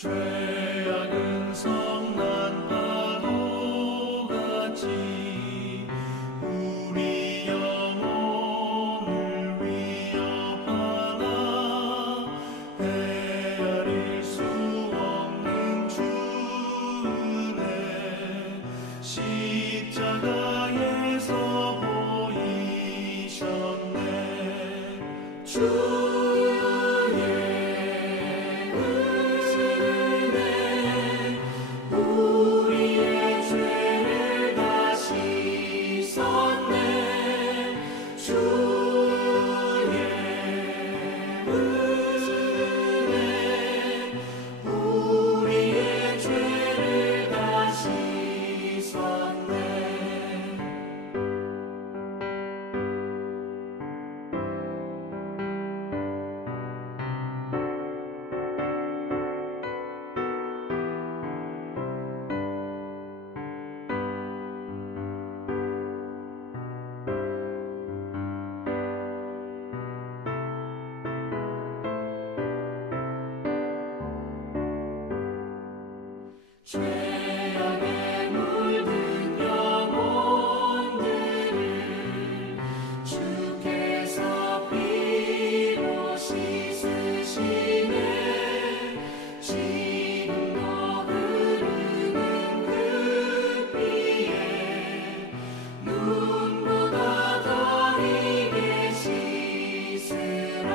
죄악은 성난 파도같이 우리 영혼을 위협하나 헤아릴 수 없는 주 은혜 십자가에서 보이셨네. 죄악에 물든 영혼들을 주께서 피로 씻으시네. 지금도 흐르는 그 피에 눈보다 더 희게 씻으라.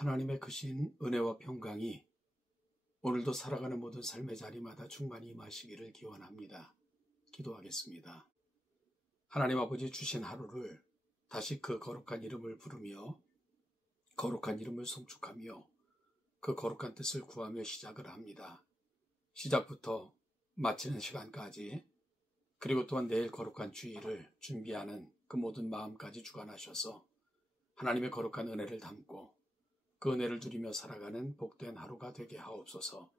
하나님의 크신 은혜와 평강이 오늘도 살아가는 모든 삶의 자리마다 충만히 임하시기를 기원합니다. 기도하겠습니다. 하나님 아버지 주신 하루를 다시 그 거룩한 이름을 부르며 거룩한 이름을 송축하며 그 거룩한 뜻을 구하며 시작을 합니다. 시작부터 마치는 시간까지 그리고 또한 내일 거룩한 주일을 준비하는 그 모든 마음까지 주관하셔서 하나님의 거룩한 은혜를 담고 그 은혜를 누리며 살아가는 복된 하루가 되게 하옵소서.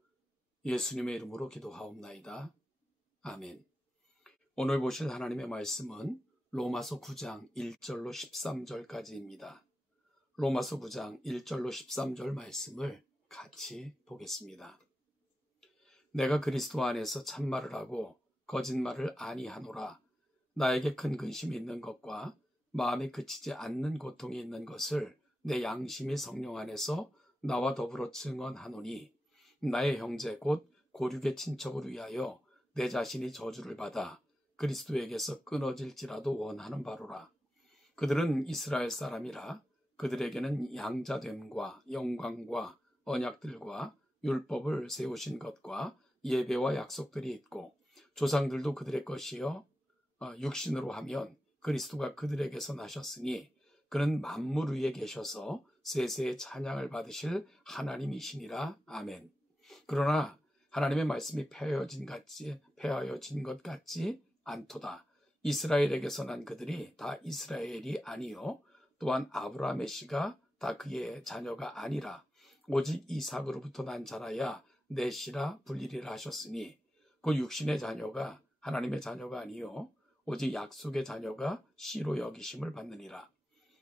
예수님의 이름으로 기도하옵나이다. 아멘. 오늘 보실 하나님의 말씀은 로마서 9장 1절로 13절까지입니다. 로마서 9장 1절로 13절 말씀을 같이 보겠습니다. 내가 그리스도 안에서 참말을 하고 거짓말을 아니하노라. 나에게 큰 근심이 있는 것과 마음에 그치지 않는 고통이 있는 것을 내 양심이 성령 안에서 나와 더불어 증언하노니 나의 형제 곧 고륙의 친척을 위하여 내 자신이 저주를 받아 그리스도에게서 끊어질지라도 원하는 바로라. 그들은 이스라엘 사람이라 그들에게는 양자됨과 영광과 언약들과 율법을 세우신 것과 예배와 약속들이 있고 조상들도 그들의 것이요 육신으로 하면 그리스도가 그들에게서 나셨으니 그는 만물 위에 계셔서 세세의 찬양을 받으실 하나님이시니라. 아멘. 그러나 하나님의 말씀이 폐하여진 것 같지 않도다. 이스라엘에게서 난 그들이 다 이스라엘이 아니요 또한 아브라함의 씨가 다 그의 자녀가 아니라 오직 이삭으로부터 난 자라야 넷이라 불리리라 하셨으니 그 육신의 자녀가 하나님의 자녀가 아니요 오직 약속의 자녀가 씨로 여기심을 받느니라.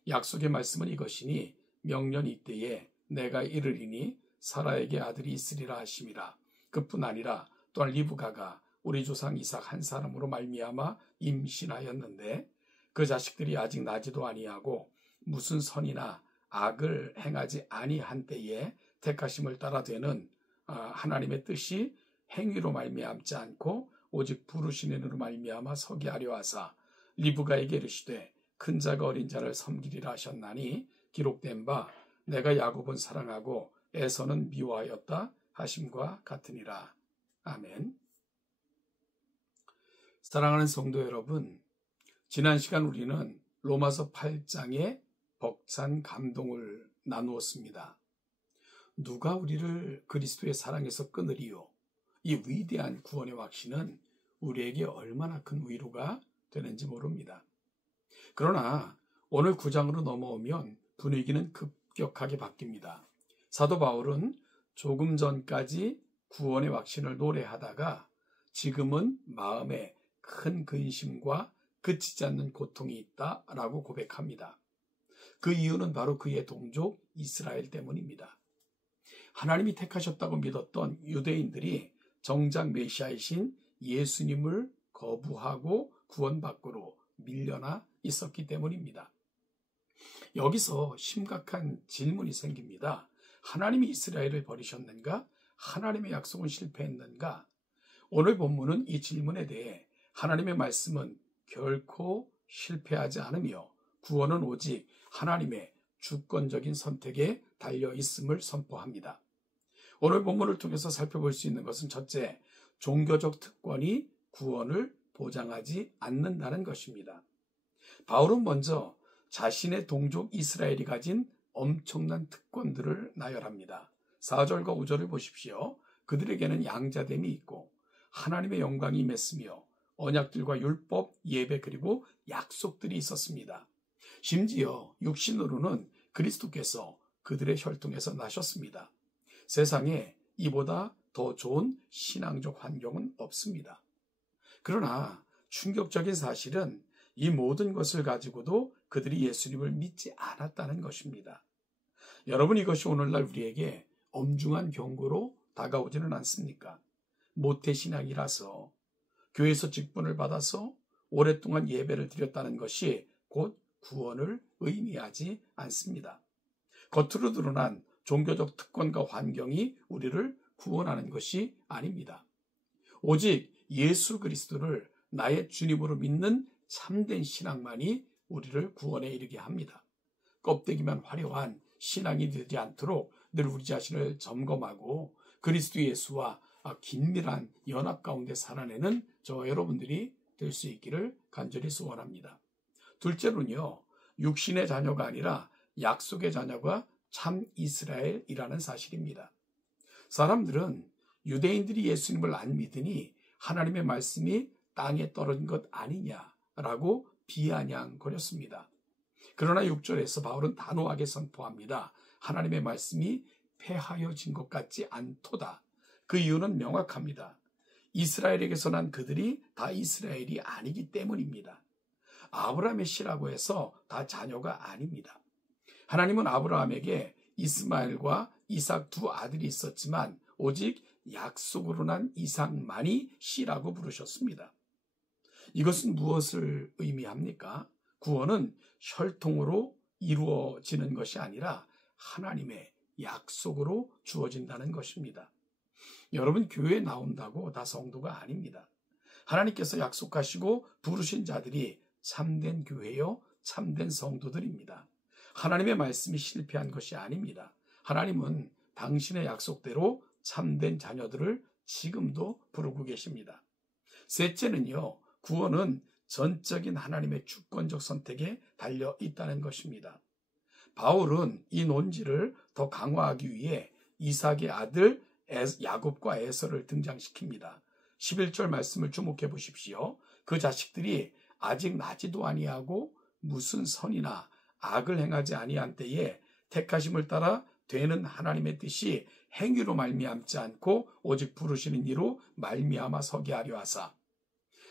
약속의 말씀은 이것이니 명년 이때에 내가 이르리니 사라에게 아들이 있으리라 하심이라. 그뿐 아니라 또한 리브가가 우리 조상 이삭 한 사람으로 말미암아 임신하였는데 그 자식들이 아직 나지도 아니하고 무슨 선이나 악을 행하지 아니한 때에 택하심을 따라 되는 하나님의 뜻이 행위로 말미암지 않고 오직 부르신 이로 말미암아 서게 하려 하사 리브가에게 이르시되 큰 자가 어린 자를 섬기리라 하셨나니 기록된 바 내가 야곱은 사랑하고 에서는 미워하였다 하심과 같으니라. 아멘. 사랑하는 성도 여러분, 지난 시간 우리는 로마서 8장의 벅찬 감동을 나누었습니다. 누가 우리를 그리스도의 사랑에서 끊으리요? 이 위대한 구원의 확신은 우리에게 얼마나 큰 위로가 되는지 모릅니다. 그러나 오늘 9장으로 넘어오면 분위기는 급격하게 바뀝니다. 사도 바울은 조금 전까지 구원의 확신을 노래하다가 지금은 마음에 큰 근심과 그치지 않는 고통이 있다라고 고백합니다. 그 이유는 바로 그의 동족 이스라엘 때문입니다. 하나님이 택하셨다고 믿었던 유대인들이 정작 메시아이신 예수님을 거부하고 구원 밖으로 밀려나 있었기 때문입니다. 여기서 심각한 질문이 생깁니다. 하나님이 이스라엘을 버리셨는가? 하나님의 약속은 실패했는가? 오늘 본문은 이 질문에 대해 하나님의 말씀은 결코 실패하지 않으며 구원은 오직 하나님의 주권적인 선택에 달려 있음을 선포합니다. 오늘 본문을 통해서 살펴볼 수 있는 것은 첫째, 종교적 특권이 구원을 보장하지 않는다는 것입니다. 바울은 먼저 자신의 동족 이스라엘이 가진 엄청난 특권들을 나열합니다. 4절과 5절을 보십시오. 그들에게는 양자됨이 있고 하나님의 영광이 임했으며 언약들과 율법, 예배 그리고 약속들이 있었습니다. 심지어 육신으로는 그리스도께서 그들의 혈통에서 나셨습니다. 세상에 이보다 더 좋은 신앙적 환경은 없습니다. 그러나 충격적인 사실은 이 모든 것을 가지고도 그들이 예수님을 믿지 않았다는 것입니다. 여러분, 이것이 오늘날 우리에게 엄중한 경고로 다가오지는 않습니까? 모태신앙이라서 교회에서 직분을 받아서 오랫동안 예배를 드렸다는 것이 곧 구원을 의미하지 않습니다. 겉으로 드러난 종교적 특권과 환경이 우리를 구원하는 것이 아닙니다. 오직 예수 그리스도를 나의 주님으로 믿는 참된 신앙만이 우리를 구원에 이르게 합니다. 껍데기만 화려한 신앙이 되지 않도록 늘 우리 자신을 점검하고 그리스도 예수와 긴밀한 연합 가운데 살아내는 저 여러분들이 될 수 있기를 간절히 소원합니다. 둘째로는요, 육신의 자녀가 아니라 약속의 자녀가 참 이스라엘이라는 사실입니다. 사람들은 유대인들이 예수님을 안 믿으니 하나님의 말씀이 땅에 떨어진 것 아니냐라고 비아냥거렸습니다. 그러나 6절에서 바울은 단호하게 선포합니다. 하나님의 말씀이 폐하여진 것 같지 않도다. 그 이유는 명확합니다. 이스라엘에게서 난 그들이 다 이스라엘이 아니기 때문입니다. 아브라함의 씨라고 해서 다 자녀가 아닙니다. 하나님은 아브라함에게 이스마엘과 이삭 두 아들이 있었지만 오직 약속으로 난 이삭만이 씨라고 부르셨습니다. 이것은 무엇을 의미합니까? 구원은 혈통으로 이루어지는 것이 아니라 하나님의 약속으로 주어진다는 것입니다. 여러분, 교회에 나온다고 다 성도가 아닙니다. 하나님께서 약속하시고 부르신 자들이 참된 교회요, 참된 성도들입니다. 하나님의 말씀이 실패한 것이 아닙니다. 하나님은 당신의 약속대로 참된 자녀들을 지금도 부르고 계십니다. 셋째는요, 구원은 전적인 하나님의 주권적 선택에 달려 있다는 것입니다. 바울은 이 논지를 더 강화하기 위해 이삭의 아들 야곱과 에서를 등장시킵니다. 11절 말씀을 주목해 보십시오. 그 자식들이 아직 나지도 아니하고 무슨 선이나 악을 행하지 아니한 때에 택하심을 따라 되는 하나님의 뜻이 행위로 말미암지 않고 오직 부르시는 이로 말미암아 서게 하려 하사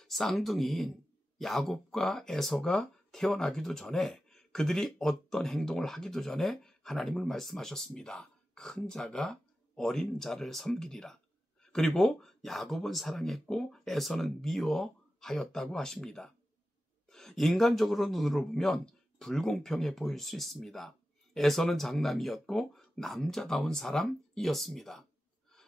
쌍둥이인 야곱과 에서가 태어나기도 전에 그들이 어떤 행동을 하기도 전에 하나님은 말씀하셨습니다. 큰 자가 어린 자를 섬기리라. 그리고 야곱은 사랑했고 에서는 미워하였다고 하십니다. 인간적으로 눈으로 보면 불공평해 보일 수 있습니다. 에서는 장남이었고 남자다운 사람이었습니다.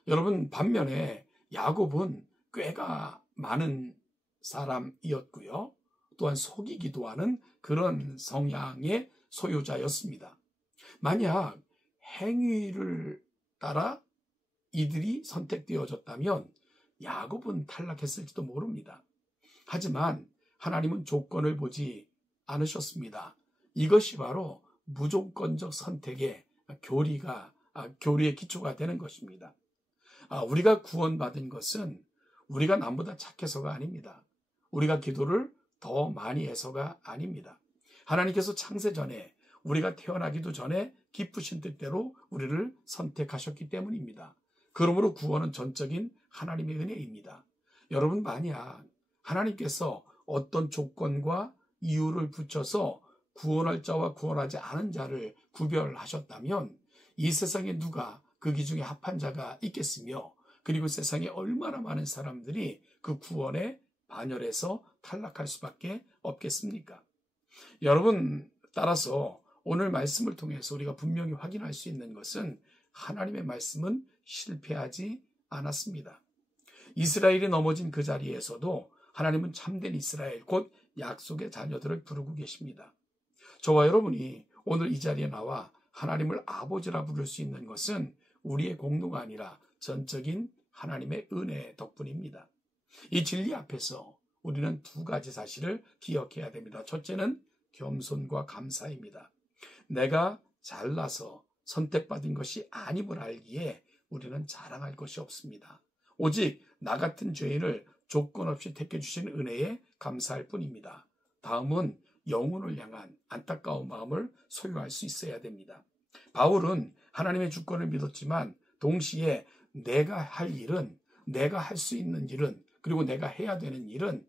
여러분, 반면에 야곱은 꾀가 많은 사람이었고요. 또한 속이기도 하는 그런 성향의 소유자였습니다. 만약 행위를 따라 이들이 선택되어졌다면 야곱은 탈락했을지도 모릅니다. 하지만 하나님은 조건을 보지 않으셨습니다. 이것이 바로 무조건적 선택의 교리의 기초가 되는 것입니다. 우리가 구원받은 것은 우리가 남보다 착해서가 아닙니다. 우리가 기도를 더 많이 해서가 아닙니다. 하나님께서 창세 전에 우리가 태어나기도 전에 기쁘신 뜻대로 우리를 선택하셨기 때문입니다. 그러므로 구원은 전적인 하나님의 은혜입니다. 여러분, 만약 하나님께서 어떤 조건과 이유를 붙여서 구원할 자와 구원하지 않은 자를 구별하셨다면 이 세상에 누가 그 기중에 합한 자가 있겠으며, 그리고 세상에 얼마나 많은 사람들이 그 구원에 반열해서 탈락할 수밖에 없겠습니까? 여러분, 따라서 오늘 말씀을 통해서 우리가 분명히 확인할 수 있는 것은 하나님의 말씀은 실패하지 않았습니다. 이스라엘이 넘어진 그 자리에서도 하나님은 참된 이스라엘, 곧 약속의 자녀들을 부르고 계십니다. 저와 여러분이 오늘 이 자리에 나와 하나님을 아버지라 부를 수 있는 것은 우리의 공로가 아니라 전적인 하나님의 은혜 덕분입니다. 이 진리 앞에서 우리는 두 가지 사실을 기억해야 됩니다. 첫째는 겸손과 감사입니다. 내가 잘나서 선택받은 것이 아님을 알기에 우리는 자랑할 것이 없습니다. 오직 나 같은 죄인을 조건 없이 택해주신 은혜에 감사할 뿐입니다. 다음은 영혼을 향한 안타까운 마음을 소유할 수 있어야 됩니다. 바울은 하나님의 주권을 믿었지만 동시에 내가 할 일은, 내가 할 수 있는 일은, 그리고 내가 해야 되는 일은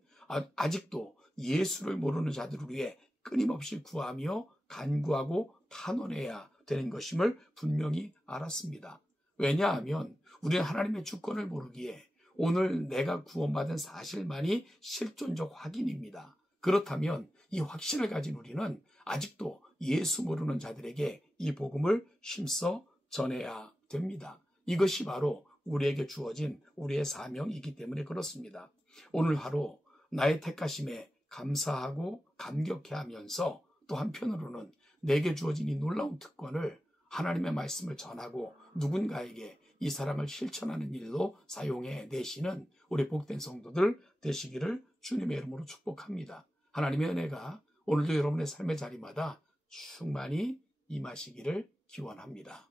아직도 예수를 모르는 자들을 위해 끊임없이 구하며 간구하고 탄원해야 되는 것임을 분명히 알았습니다. 왜냐하면 우리는 하나님의 주권을 모르기에 오늘 내가 구원받은 사실만이 실존적 확인입니다. 그렇다면 이 확신을 가진 우리는 아직도 예수 모르는 자들에게 이 복음을 힘써 전해야 됩니다. 이것이 바로 우리에게 주어진 우리의 사명이기 때문에 그렇습니다. 오늘 하루 나의 택하심에 감사하고 감격해하면서 또 한편으로는 내게 주어진 이 놀라운 특권을 하나님의 말씀을 전하고 누군가에게 이 사랑을 실천하는 일로 사용해 내시는 우리 복된 성도들 되시기를 주님의 이름으로 축복합니다. 하나님의 은혜가 오늘도 여러분의 삶의 자리마다 충만히 임하시기를 기원합니다.